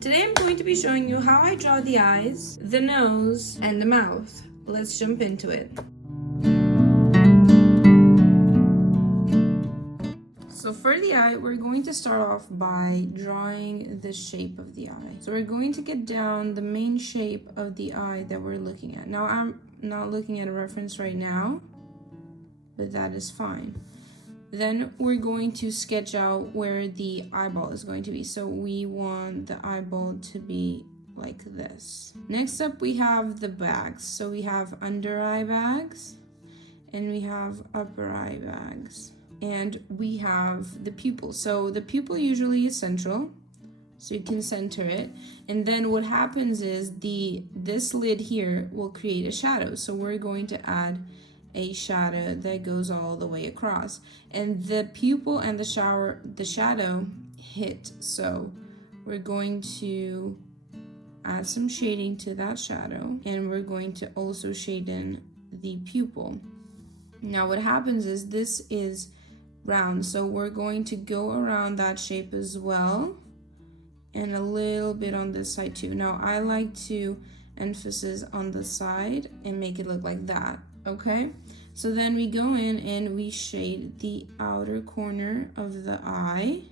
Today I'm going to be showing you how I draw the eyes, the nose, and the mouth. Let's jump into it. So for the eye, we're going to start off by drawing the shape of the eye. So we're going to get down the main shape of the eye that we're looking at. Now I'm not looking at a reference right now, but that is fine. Then we're going to sketch out where the eyeball is going to be. So we want the eyeball to be like this. Next up, we have the bags. So we have under eye bags and we have upper eye bags. And we have the pupil. So the pupil usually is central, so you can center it. And then what happens is this lid here will create a shadow. So we're going to add a shadow that goes all the way across, and the pupil and the shadow hit. So we're going to add some shading to that shadow, and we're going to also shade in the pupil. Now what happens is this is round, so we're going to go around that shape as well, and a little bit on this side too. Now I like to emphasis on the side and make it look like that. Okay, so then we go in and we shade the outer corner of the eye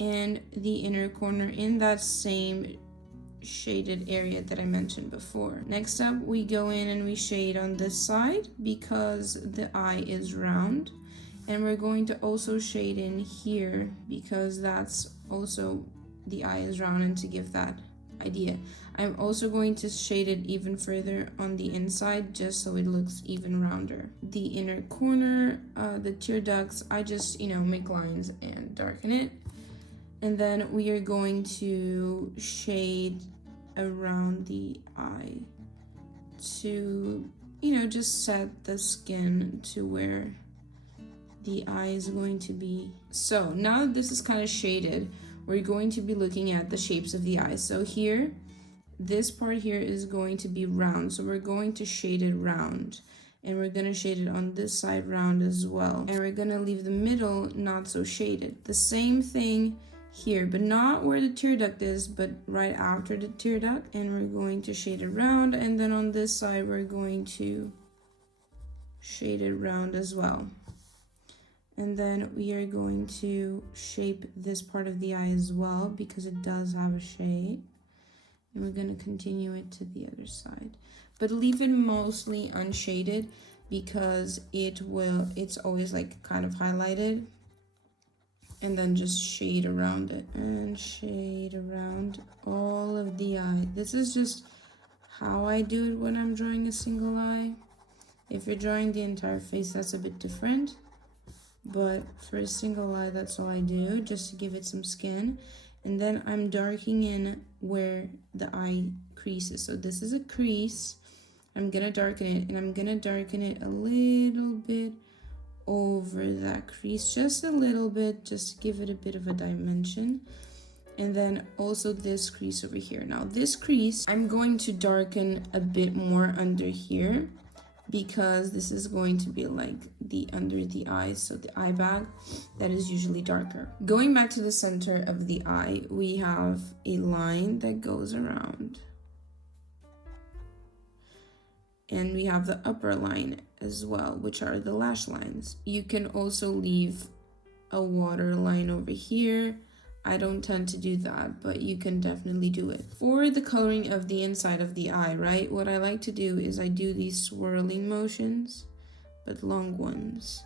and the inner corner in that same shaded area that I mentioned before. Next up, we go in and we shade on this side because the eye is round, and we're going to also shade in here because that's also the eye is round, and to give that idea. I'm also going to shade it even further on the inside just so it looks even rounder. The inner corner, the tear ducts, I just, make lines and darken it. And then we are going to shade around the eye to, just set the skin to where the eye is going to be. So now that this is kind of shaded, we're going to be looking at the shapes of the eyes. So here, this part here is going to be round. So we're going to shade it round. And we're going to shade it on this side round as well. And we're going to leave the middle not so shaded. The same thing here, but not where the tear duct is, but right after the tear duct. And we're going to shade it round. And then on this side, we're going to shade it round as well. And then we are going to shape this part of the eye as well because it does have a shape. And we're going to continue it to the other side. But leave it mostly unshaded because it's always like kind of highlighted. And then just shade around it. And shade around all of the eye. This is just how I do it when I'm drawing a single eye. If you're drawing the entire face, that's a bit different. But for a single eye, that's all I do, just to give it some skin. And then I'm darkening in where the eye creases. So this is a crease. I'm gonna darken it, and I'm gonna darken it a little bit over that crease, just a little bit, just to give it a bit of a dimension. And then also this crease over here. Now this crease, I'm going to darken a bit more under here, because this is going to be like the under the eye, so the eye bag that is usually darker. Going back to the center of the eye, we have a line that goes around. And we have the upper line as well, which are the lash lines. You can also leave a water line over here. I don't tend to do that, but you can definitely do it. For the coloring of the inside of the eye, right, what I like to do is I do these swirling motions, but long ones.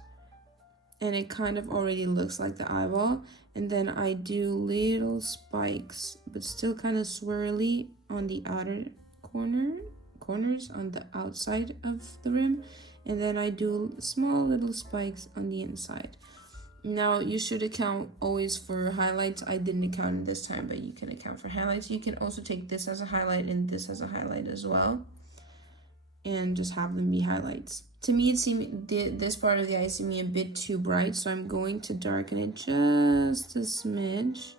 And it kind of already looks like the eyeball. And then I do little spikes, but still kind of swirly on the outer corners on the outside of the rim. And then I do small little spikes on the inside. Now, you should account always for highlights. I didn't account it this time, but you can account for highlights. You can also take this as a highlight and this as a highlight as well, and just have them be highlights. To me, it seemed this part of the eye seemed a bit too bright, so I'm going to darken it just a smidge.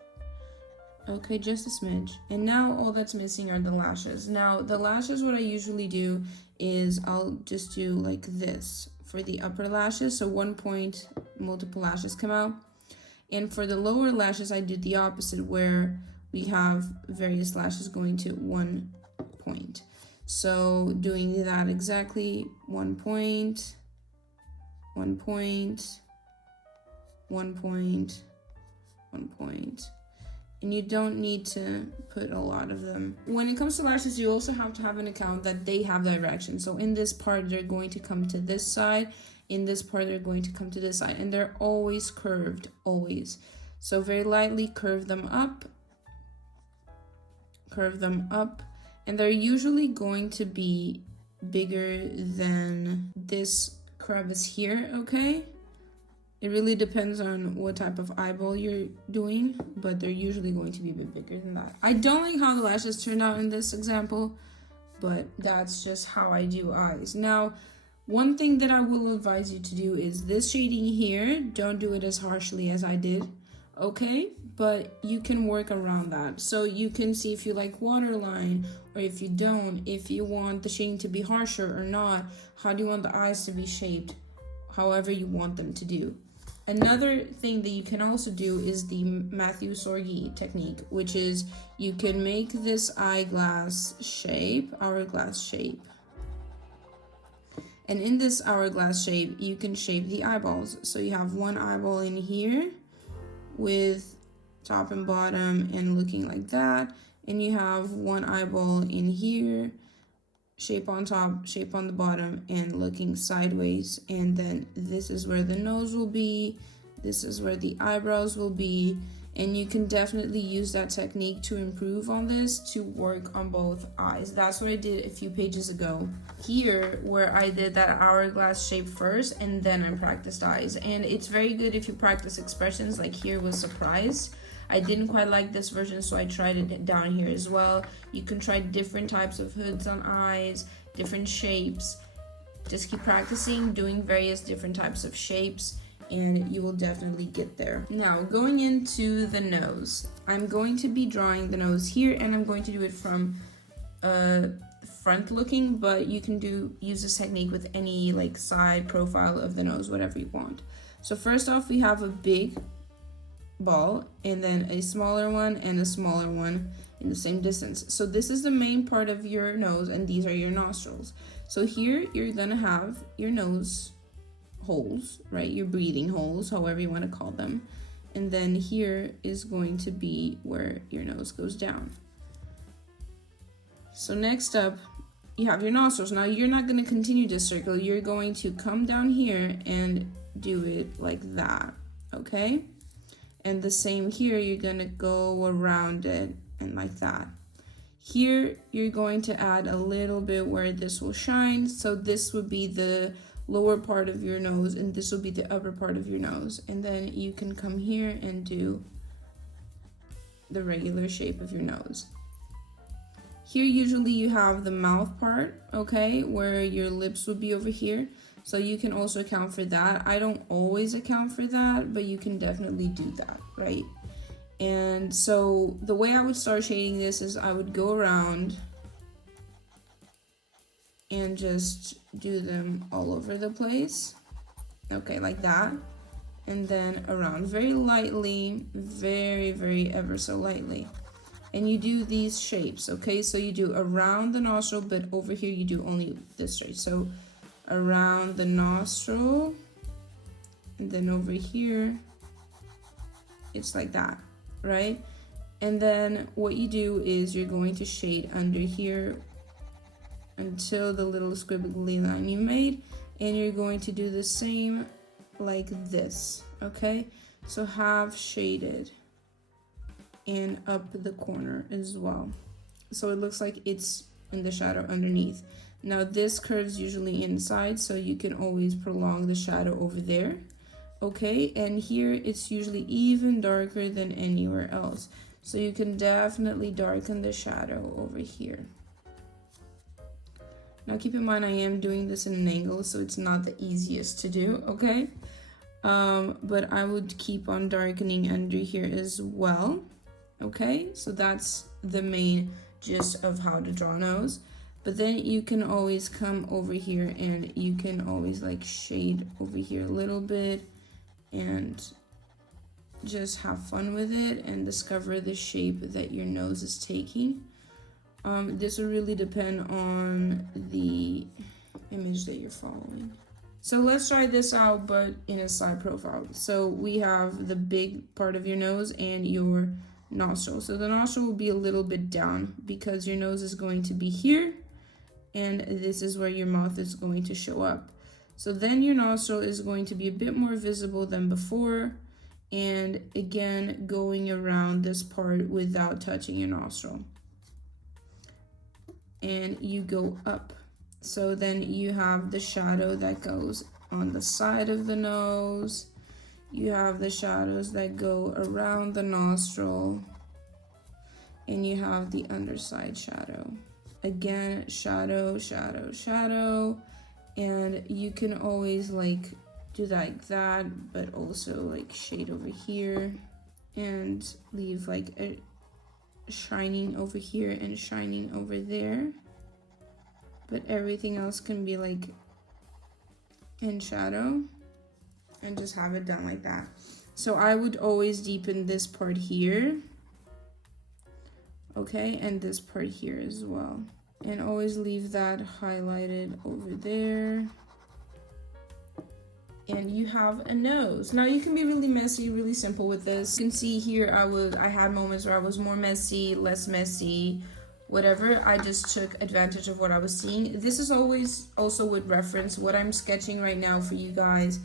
Okay, just a smidge. And now all that's missing are the lashes. Now, the lashes, what I usually do is I'll just do like this for the upper lashes. So one point, multiple lashes come out. And for the lower lashes, I did the opposite, where we have various lashes going to 1 point. So doing that exactly, 1 point, 1 point, 1 point, 1 point. And you don't need to put a lot of them. When it comes to lashes, you also have to have an account that they have direction. So in this part, they're going to come to this side. In this part, they're going to come to this side. And they're always curved, always. So very lightly curve them up. Curve them up. And they're usually going to be bigger than this crevice here, okay? It really depends on what type of eyeball you're doing, but they're usually going to be a bit bigger than that. I don't like how the lashes turned out in this example, but that's just how I do eyes. Now, one thing that I will advise you to do is this shading here, don't do it as harshly as I did, okay? But you can work around that. So you can see if you like waterline or if you don't, if you want the shading to be harsher or not, how do you want the eyes to be shaped, however you want them to do. Another thing that you can also do is the Matthew Sorgi technique, which is you can make this hourglass shape. And in this hourglass shape, you can shape the eyeballs. So you have one eyeball in here with top and bottom and looking like that. And you have one eyeball in here, shape on top, shape on the bottom, and looking sideways. And then this is where the nose will be, this is where the eyebrows will be, and you can definitely use that technique to improve on this, to work on both eyes. That's what I did a few pages ago here, where I did that hourglass shape first and then I practiced eyes. And it's very good if you practice expressions, like here was surprised. I didn't quite like this version, so I tried it down here as well. You can try different types of hoods on eyes, different shapes. Just keep practicing, doing various different types of shapes, and you will definitely get there. Now, going into the nose. I'm going to be drawing the nose here, and I'm going to do it from front looking, but you can use this technique with any like side profile of the nose, whatever you want. So first off, we have a big ball and then a smaller one and a smaller one in the same distance. So this is the main part of your nose and these are your nostrils. So here you're gonna have your nose holes, right? Your breathing holes, however you want to call them. And then here is going to be where your nose goes down. So next up, you have your nostrils. Now you're not going to continue this circle. You're going to come down here and do it like that, okay? And the same here, you're going to go around it and like that. Here, you're going to add a little bit where this will shine. So this would be the lower part of your nose and this will be the upper part of your nose. And then you can come here and do the regular shape of your nose. Here, usually you have the mouth part, okay, where your lips would be over here. So you can also account for that. I don't always account for that, but you can definitely do that, right? And so the way I would start shading this is I would go around and just do them all over the place. Okay, like that. And then around very lightly, very ever so lightly. And you do these shapes, okay? So you do around the nostril, but over here you do only this straight. So around the nostril, and then over here, it's like that, right? And then what you do is you're going to shade under here until the little squiggly line you made, and you're going to do the same like this, okay? So half shaded and up the corner as well. So it looks like it's in the shadow underneath. Now this curves usually inside, so you can always prolong the shadow over there, okay? And here it's usually even darker than anywhere else. So you can definitely darken the shadow over here. Now keep in mind I am doing this in an angle, so it's not the easiest to do, okay? But I would keep on darkening under here as well, okay? So that's the main gist of how to draw a nose. But then you can always come over here and you can always like shade over here a little bit and just have fun with it and discover the shape that your nose is taking. This will really depend on the image that you're following. So let's try this out, but in a side profile. So we have the big part of your nose and your nostril. So the nostril will be a little bit down because your nose is going to be here, and this is where your mouth is going to show up. So then your nostril is going to be a bit more visible than before, and again, going around this part without touching your nostril. And you go up. So then you have the shadow that goes on the side of the nose. You have the shadows that go around the nostril. And you have the underside shadow. Again, shadow, shadow, shadow. And you can always like do like that, but also like shade over here and leave like a shining over here and shining over there. But everything else can be like in shadow, and just have it done like that. So I would always deepen this part here, okay, and this part here as well, and always leave that highlighted over there. And you have a nose. Now you can be really messy, really simple with this. You can see here I had moments where I was more messy, less messy, whatever. I just took advantage of what I was seeing. This is always also with reference. What I'm sketching right now for you guys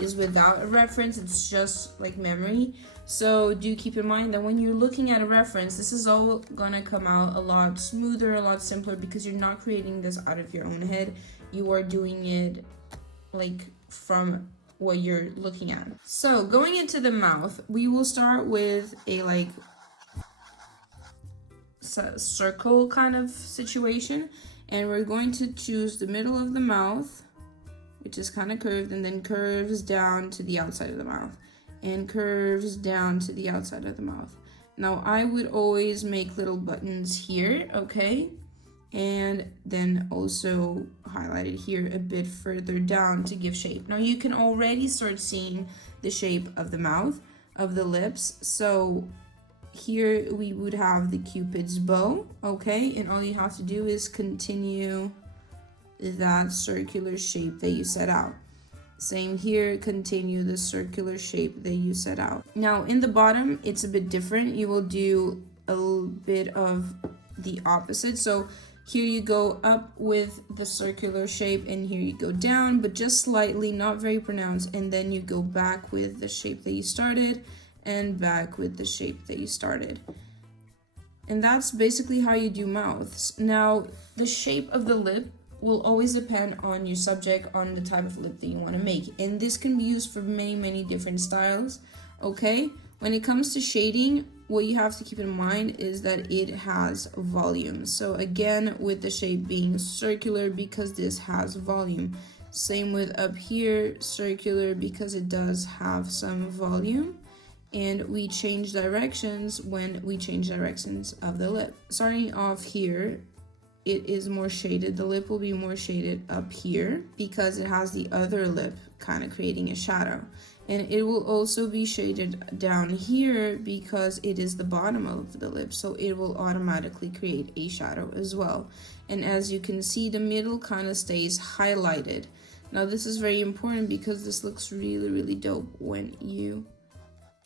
is without a reference. It's just like memory. So do keep in mind that when you're looking at a reference, this is all gonna come out a lot smoother, a lot simpler, because you're not creating this out of your own head. You are doing it like from what you're looking at. So going into the mouth, we will start with a like circle kind of situation, and we're going to choose the middle of the mouth, which is kind of curved, and then curves down to the outside of the mouth and curves down to the outside of the mouth. Now I would always make little buttons here, okay, and then also highlight it here a bit further down to give shape. Now you can already start seeing the shape of the mouth, of the lips. So here we would have the Cupid's bow, okay, and all you have to do is continue that circular shape that you set out. Same here, continue the circular shape that you set out. Now in the bottom, it's a bit different. You will do a little bit of the opposite. So here you go up with the circular shape, and here you go down, but just slightly, not very pronounced, and then you go back with the shape that you started, and back with the shape that you started. And that's basically how you do mouths. Now, the shape of the lip will always depend on your subject, on the type of lip that you want to make. And this can be used for many, many different styles, okay? When it comes to shading, what you have to keep in mind is that it has volume. So again, with the shape being circular, because this has volume. Same with up here, circular, because it does have some volume. And we change directions when we change directions of the lip. Starting off here, it is more shaded. The lip will be more shaded up here because it has the other lip kind of creating a shadow. And it will also be shaded down here because it is the bottom of the lip, so it will automatically create a shadow as well. And as you can see, the middle kind of stays highlighted. Now this is very important because this looks really, really dope when you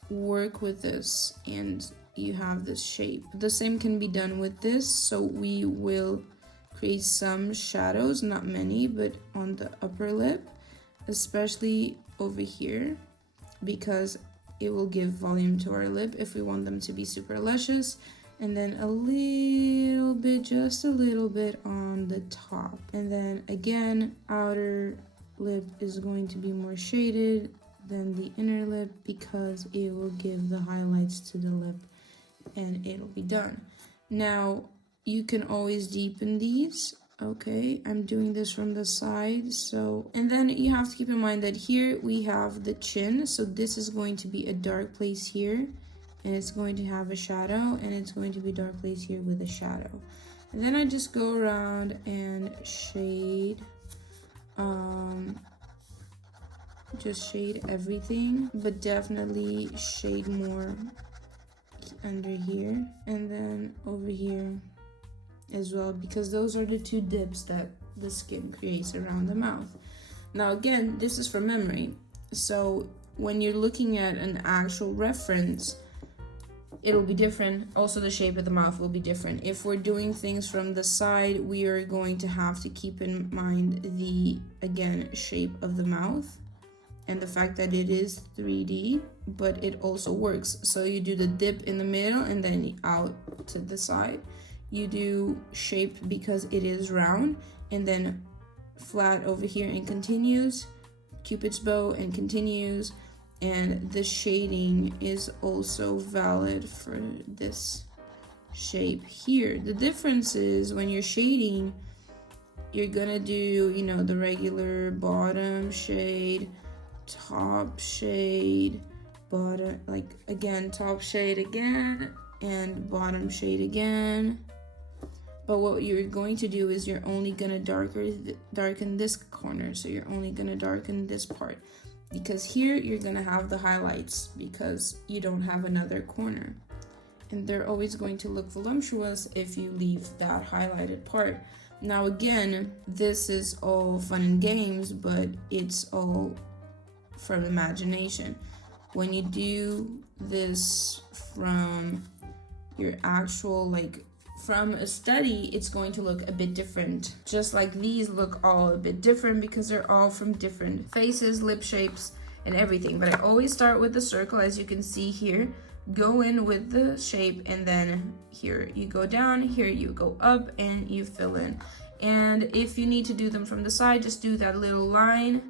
work with this and you have this shape. The same can be done with this, so we will create some shadows, not many, but on the upper lip, especially over here, because it will give volume to our lip if we want them to be super luscious. And then a little bit, just a little bit on the top. And then again, outer lip is going to be more shaded than the inner lip because it will give the highlights to the lip, and it'll be done. Now you can always deepen these, okay? I'm doing this from the side, so, and then you have to keep in mind that here we have the chin, so this is going to be a dark place here, and it's going to have a shadow, and it's going to be a dark place here with a shadow. And then I just go around and shade just shade everything, but definitely shade more under here and then over here as well, because those are the two dips that the skin creates around the mouth. Now again, this is from memory, so when you're looking at an actual reference, it'll be different. Also, the shape of the mouth will be different. If we're doing things from the side, we are going to have to keep in mind the, again, shape of the mouth and the fact that it is 3D, but it also works. So you do the dip in the middle and then out to the side. You do shape because it is round, and then flat over here and continues, Cupid's bow and continues. And the shading is also valid for this shape here. The difference is when you're shading, you're gonna do, you know, the regular bottom shade, top shade, bottom, like again, top shade again, and bottom shade again. But what you're going to do is you're only gonna darken this corner. So you're only gonna darken this part, because here you're gonna have the highlights because you don't have another corner, and they're always going to look voluptuous if you leave that highlighted part. Now again, this is all fun and games, but it's all from imagination. When you do this from your actual, like from a study, it's going to look a bit different. Just like these look all a bit different because they're all from different faces, lip shapes, and everything. But I always start with the circle, as you can see here. Go in with the shape, and then here you go down, here you go up, and you fill in. And if you need to do them from the side, just do that little line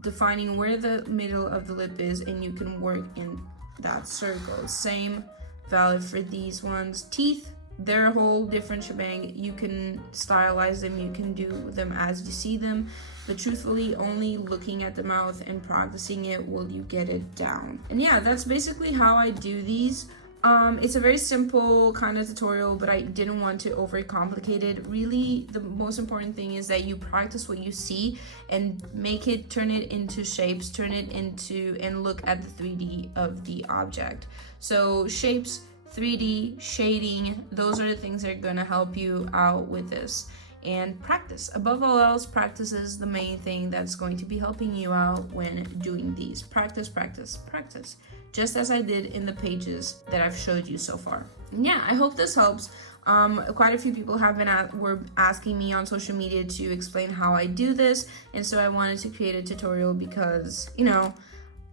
defining where the middle of the lip is, and you can work in that circle. Same valid for these ones. Teeth, they're a whole different shebang. You can stylize them, you can do them as you see them, but truthfully, only looking at the mouth and practicing it will you get it down. And yeah, that's basically how I do these. It's a very simple kind of tutorial, but I didn't want to overcomplicate it. Really, the most important thing is that you practice what you see and make it, turn it into shapes, turn it into, and look at the 3D of the object. So shapes, 3D, shading, those are the things that are gonna help you out with this. And practice. Above all else, practice is the main thing that's going to be helping you out when doing these. Practice, practice, practice. Just as I did in the pages that I've showed you so far. And yeah, I hope this helps. Quite a few people were asking me on social media to explain how I do this, and so I wanted to create a tutorial because, you know,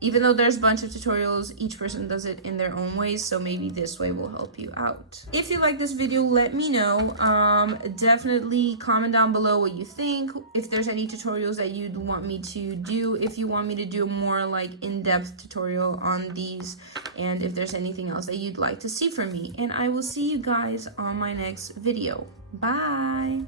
even though there's a bunch of tutorials, each person does it in their own ways, so maybe this way will help you out. If you like this video, let me know. Definitely comment down below what you think, if there's any tutorials that you'd want me to do, if you want me to do more like in-depth tutorial on these, and if there's anything else that you'd like to see from me. And I will see you guys on my next video. Bye!